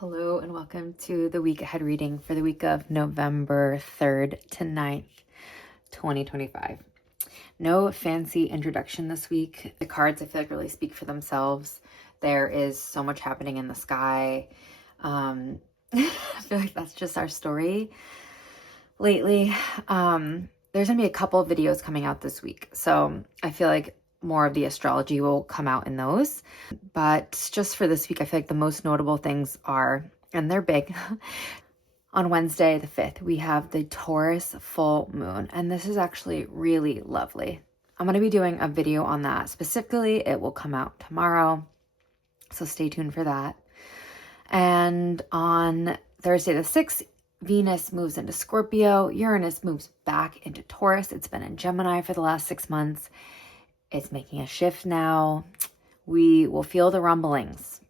Hello and welcome to the week ahead reading for the week of November 3rd to 9th, 2025. No fancy introduction this week. The cards I feel like really speak for themselves. There is so much happening in the sky. I feel like that's just our story lately. There's gonna be a couple of videos coming out this week, so I feel like more of the astrology will come out in those. But just for this week, I feel like the most notable things are, and they're big. On Wednesday, the 5th, we have the Taurus full moon, and this is actually really lovely. I'm going to be doing a video on that specifically. It will come out tomorrow, so stay tuned for that. And on Thursday, the 6th, Venus moves into Scorpio. Uranus moves back into Taurus. It's been in Gemini for the last 6 months. It's making a shift now. We will feel the rumblings.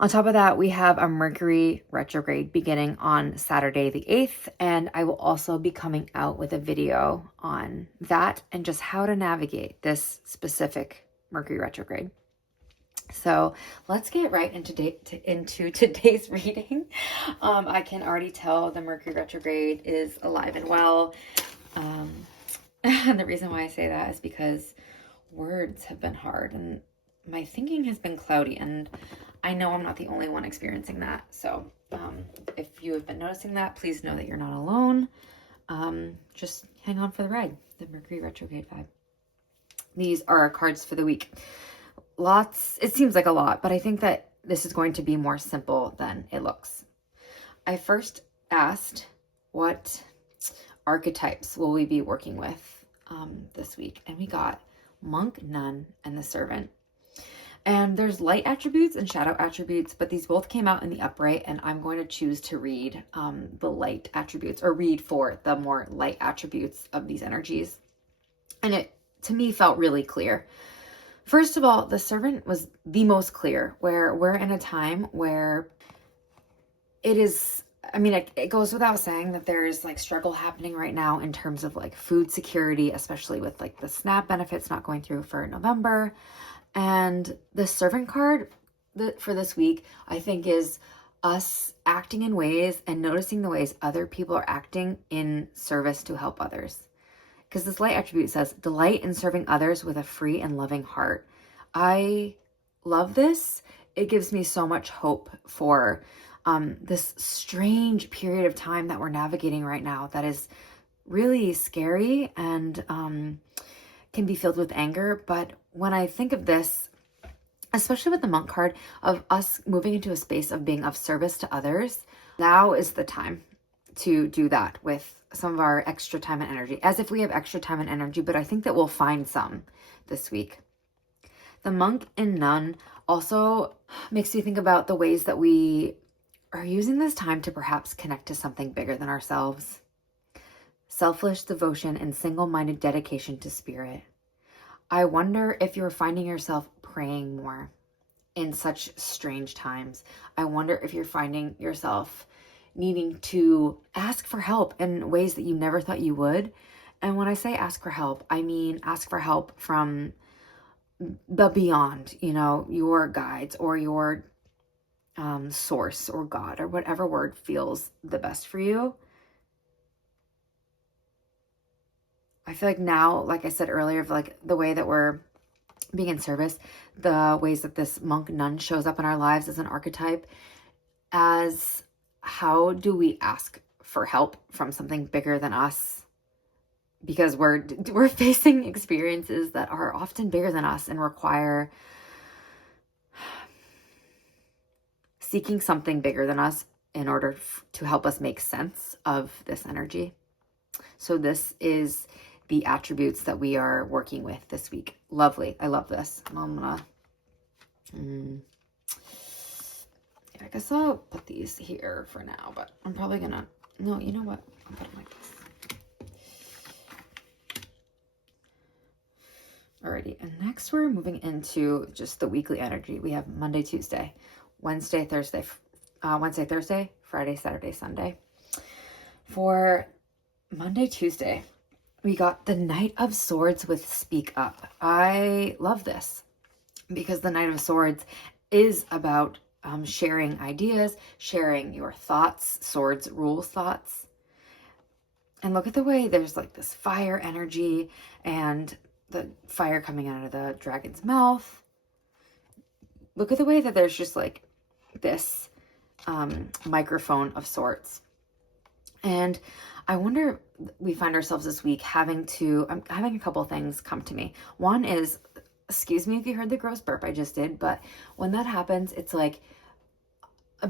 On top of that, we have a Mercury retrograde beginning on Saturday the 8th, and I will also be coming out with a video on that and just how to navigate this specific Mercury retrograde. So let's get right into today's reading. I can already tell the Mercury retrograde is alive and well. And the reason why I say that is because words have been hard and my thinking has been cloudy, and I know I'm not the only one experiencing that. So if you have been noticing that, please know that you're not alone. Just hang on for the ride, the Mercury retrograde vibe. These are our cards for the week. Lots, it seems like a lot, but I think that this is going to be more simple than it looks. I first asked what archetypes will we be working with this week, and we got monk, nun, and the servant. And there's light attributes and shadow attributes, but these both came out in the upright, and I'm going to choose to read the light attributes, or read for the more light attributes of these energies. And it, to me, felt really clear. First of all, the servant was the most clear, where we're in a time where it is, I mean, it goes without saying that there's like struggle happening right now in terms of like food security, especially with like the SNAP benefits not going through for November. And the servant card for this week, I think, is us acting in ways and noticing the ways other people are acting in service to help others. Because this light attribute says, delight in serving others with a free and loving heart. I love this. It gives me so much hope for this strange period of time that we're navigating right now that is really scary and can be filled with anger. But when I think of this, especially with the monk card, of us moving into a space of being of service to others, now is the time to do that with some of our extra time and energy, as if we have extra time and energy, but I think that we'll find some this week. The monk and nun also makes me think about the ways that we are using this time to perhaps connect to something bigger than ourselves. Selfless devotion and single-minded dedication to spirit. I wonder if you're finding yourself praying more in such strange times. I wonder if you're finding yourself needing to ask for help in ways that you never thought you would. And when I say ask for help, I mean ask for help from the beyond, you know, your guides or your source or God or whatever word feels the best for you. I feel like now, like I said earlier, like the way that we're being in service, the ways that this monk nun shows up in our lives as an archetype, as how do we ask for help from something bigger than us? Because we're facing experiences that are often bigger than us and require seeking something bigger than us in order to help us make sense of this energy. So this is the attributes that we are working with this week. Lovely. I love this. I'm gonna, I guess I'll put these here for now, but I'm probably gonna, no, you know what? I'll put them like this. Alrighty, and next we're moving into just the weekly energy. We have Monday, Tuesday, Wednesday, Thursday, Friday, Saturday, Sunday. For Monday, Tuesday, we got the Knight of Swords with Speak Up. I love this because the Knight of Swords is about sharing ideas, sharing your thoughts, swords, rules, thoughts. And look at the way there's like this fire energy and the fire coming out of the dragon's mouth. Look at the way that there's just like this microphone of sorts. And I wonder, we find ourselves this week having a couple things come to me. One is, excuse me if you heard the gross burp I just did, but when that happens, it's like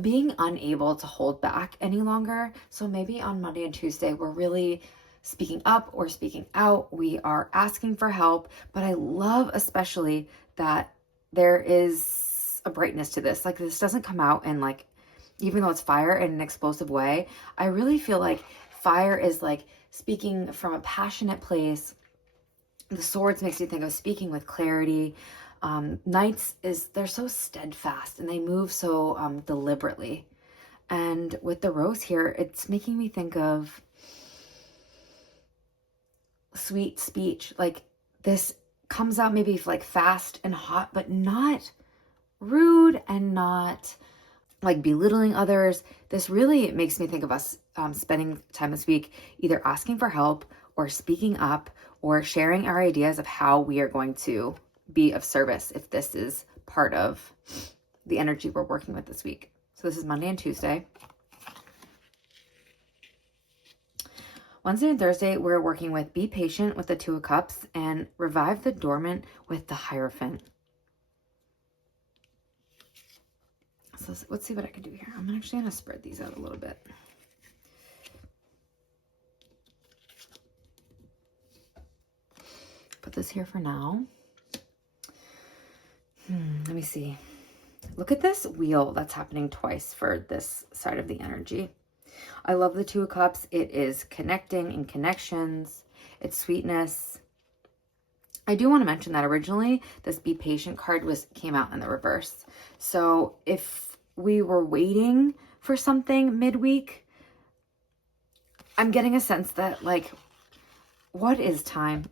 being unable to hold back any longer. So maybe on Monday and Tuesday, we're really speaking up or speaking out. We are asking for help, but I love especially that there is a brightness to this. Like, this doesn't come out and like, even though it's fire in an explosive way, I really feel like fire is like speaking from a passionate place. The swords makes me think of speaking with clarity. Knights they're so steadfast and they move so deliberately. And with the rose here, it's making me think of sweet speech. Like, this comes out maybe like fast and hot, but not rude and not like belittling others. This really makes me think of us spending time this week either asking for help or speaking up or sharing our ideas of how we are going to be of service if this is part of the energy we're working with this week. So this is Monday and Tuesday. Wednesday and Thursday, we're working with be patient with the Two of Cups and revive the dormant with the Hierophant. So let's see what I can do here. I'm actually going to spread these out a little bit. Put this here for now. Let me see. Look at this wheel that's happening twice for this side of the energy. I love the Two of Cups. It is connecting and connections. It's sweetness. I do want to mention that originally this be patient card came out in the reverse. So if we were waiting for something midweek, I'm getting a sense that like, what is time?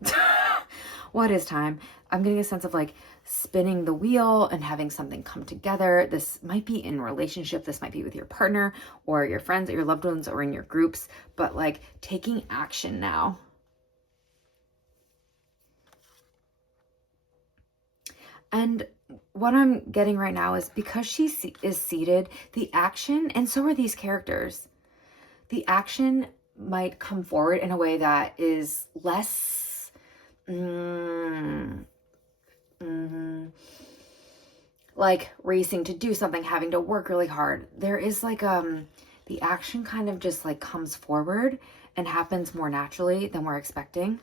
What is time? I'm getting a sense of like spinning the wheel and having something come together. This might be in relationship. This might be with your partner or your friends or your loved ones or in your groups, but like taking action now. And what I'm getting right now is because she is seated, the action, and so are these characters, the action might come forward in a way that is less like racing to do something, having to work really hard. There is like the action kind of just like comes forward and happens more naturally than we're expecting.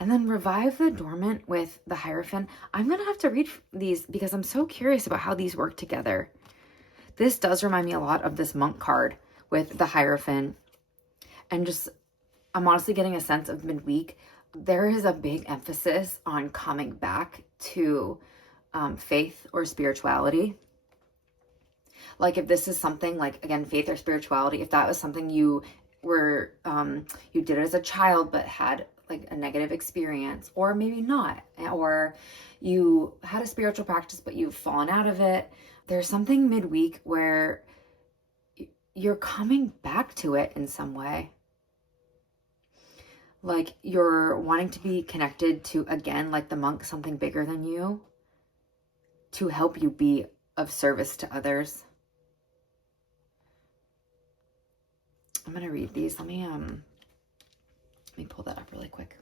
And then revive the dormant with the Hierophant. I'm going to have to read these because I'm so curious about how these work together. This does remind me a lot of this monk card with the Hierophant. And just, I'm honestly getting a sense of midweek. There is a big emphasis on coming back to faith or spirituality. Like if this is something like, again, faith or spirituality, if that was something you were, you did as a child, but had like a negative experience, or maybe not, or you had a spiritual practice, but you've fallen out of it. There's something midweek where you're coming back to it in some way. Like you're wanting to be connected to, again, like the monk, something bigger than you to help you be of service to others. I'm going to read these. Let me pull that up really quick.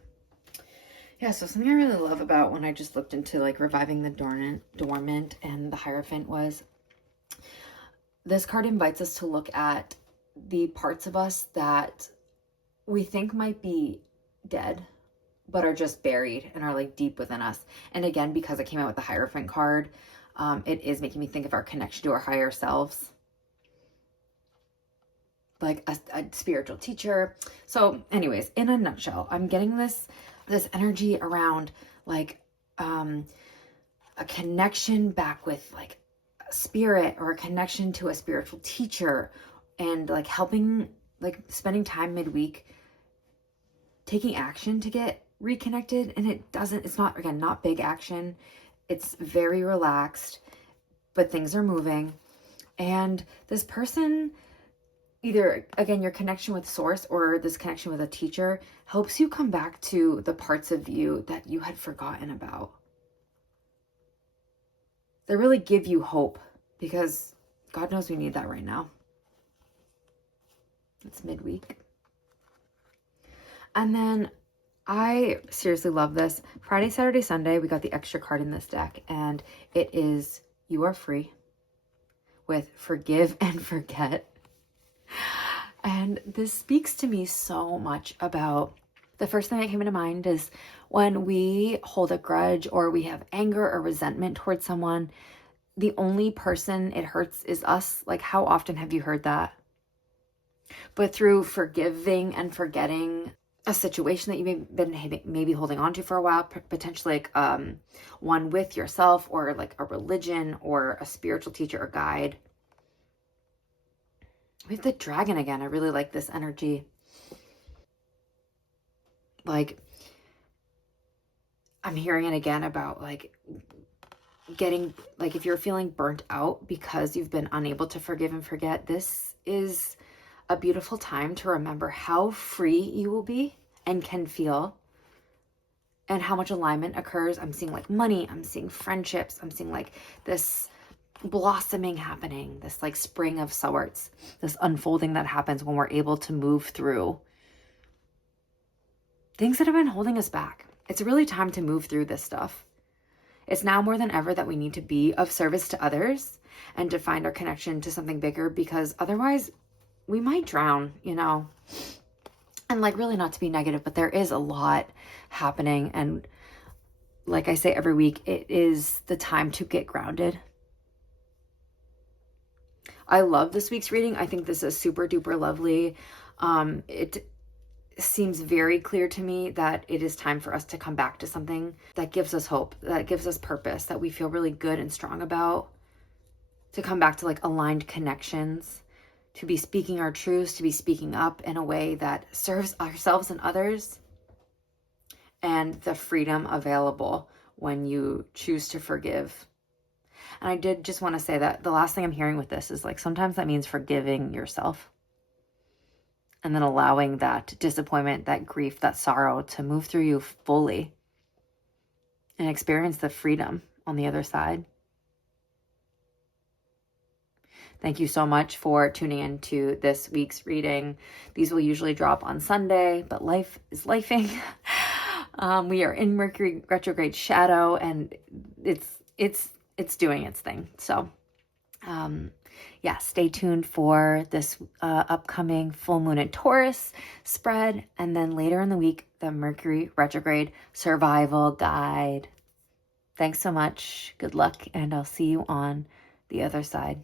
Yeah, so something I really love about when I just looked into like reviving the dormant and the Hierophant was this card invites us to look at the parts of us that we think might be dead, but are just buried and are like deep within us. And again, because it came out with the Hierophant card, it is making me think of our connection to our higher selves. Like a spiritual teacher. So anyways, in a nutshell, I'm getting this energy around like a connection back with like a spirit or a connection to a spiritual teacher, and like helping, like spending time midweek taking action to get reconnected. And it's not, again, not big action. It's very relaxed. but things are moving. And this person, either, again, your connection with source or this connection with a teacher, helps you come back to the parts of you that you had forgotten about. They really give you hope, because God knows we need that right now. It's midweek. And then I seriously love this. Friday, Saturday, Sunday, we got the extra card in this deck, and it is You Are Free with Forgive and Forget. And this speaks to me so much about, the first thing that came into mind is when we hold a grudge or we have anger or resentment towards someone, the only person it hurts is us. Like, how often have you heard that? But through forgiving and forgetting a situation that you've been maybe holding on to for a while, potentially like one with yourself or like a religion or a spiritual teacher or guide. We have the dragon again. I really like this energy. Like, I'm hearing it again about like getting, like, if you're feeling burnt out because you've been unable to forgive and forget, this is a beautiful time to remember how free you will be and can feel, and how much alignment occurs. I'm seeing like money, I'm seeing friendships, I'm seeing like this blossoming happening, this like spring of sorts, this unfolding that happens when we're able to move through things that have been holding us back. It's really time to move through this stuff. It's now more than ever that we need to be of service to others and to find our connection to something bigger, because otherwise we might drown, you know. And like, really not to be negative, but there is a lot happening. And like I say every week, it is the time to get grounded. I love this week's reading. I think this is super duper lovely. It seems very clear to me that it is time for us to come back to something that gives us hope, that gives us purpose, that we feel really good and strong about, to come back to like aligned connections, to be speaking our truths, to be speaking up in a way that serves ourselves and others, and the freedom available when you choose to forgive. And I did just want to say that the last thing I'm hearing with this is like, sometimes that means forgiving yourself and then allowing that disappointment, that grief, that sorrow to move through you fully and experience the freedom on the other side. Thank you so much for tuning in to this week's reading. These will usually drop on Sunday, but life is lifing. We are in Mercury retrograde shadow, and it's doing its thing. So, yeah, stay tuned for this upcoming full moon in Taurus spread, and then later in the week, the Mercury retrograde survival guide. Thanks so much. Good luck, and I'll see you on the other side.